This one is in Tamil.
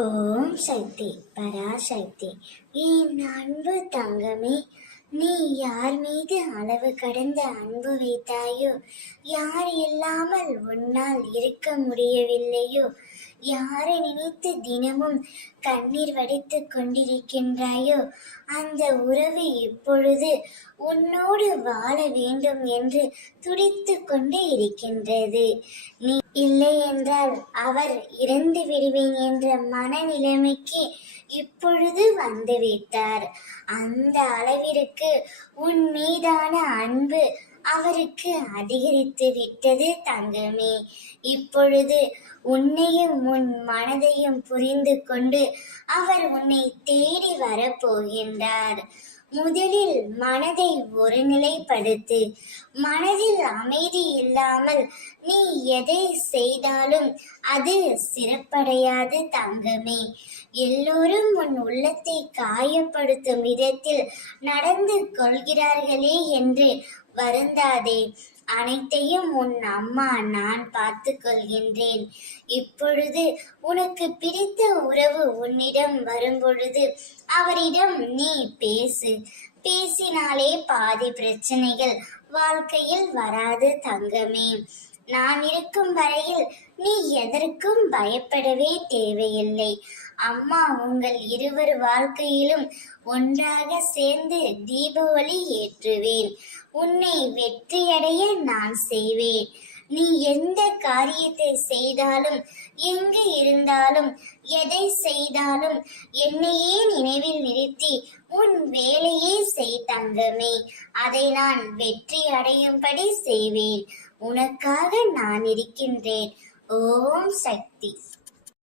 ஓம் சக்தி பராசக்தி. என் அன்பு தங்கமே, நீ யார் மீது அளவு கடந்த அன்பு வைத்தாயோ, யார் இல்லாமல் உன்னால் இருக்க முடியவில்லையோ, யாரை நினைத்து தினமும் கண்ணீர் வடித்துக் கொண்டிருக்கின்றாயோ, அந்த உறவு இப்பொழுது உன்னோடு வாழ வேண்டும் என்று துடித்து கொண்டு இருக்கின்றது. நீ இல்லை என்றால் அவர் இறந்து விடுவேன் என்ற மனநிலைமைக்கு இப்பொழுது வந்துவிட்டார். அந்த அளவிற்கு உன் மீதான அன்பு அவருக்கு அதிகரித்து விட்டது தங்கமே. இப்பொழுது உன்னையும் உன் மனதையும் புரிந்து கொண்டு அவர் உன்னை தேடி வரப்போகின்றார். முதலில் மனதை ஒருநிலைப்படுத்து. மனதில் அமைதி இல்லாமல் நீ எதை செய்தாலும் அது சிறப்படையாது தங்கமே. எல்லோரும் உன் உள்ளத்தை காயப்படுத்தும் விதத்தில் நடந்து கொள்கிறார்களே என்று வருந்தாதே. அனைத்தையும் உன் அம்மா நான் பார்த்து கொள்கின்றேன். இப்பொழுது உனக்கு பிடித்த உறவு உன்னிடம் வரும்பொழுது அவரிடம் நீ பேசு. பேசினாலே பாதி பிரச்சனைகள் வாழ்க்கையில் வராது தங்கமே. நான் இருக்கும் வரையில் நீ எதற்கும் பயப்படவே தேவையில்லை. அம்மா உங்கள் இருவர் வாழ்க்கையிலும் ஒன்றாக சேர்ந்து தீப ஒளி ஏற்றுவேன். உன்னை வெற்றியடைய நான் செய்வேன். நீ எந்த காரியத்தை செய்தாலும், எங்கு இருந்தாலும், எதை செய்தாலும் என்னையே நினைவில் நிறுத்தி உன் வேலையே செய் தங்கமே. அதை நான் வெற்றி அடையும்படி செய்வேன். உனக்காக நான் இருக்கின்றேன். ஓம் சக்தி.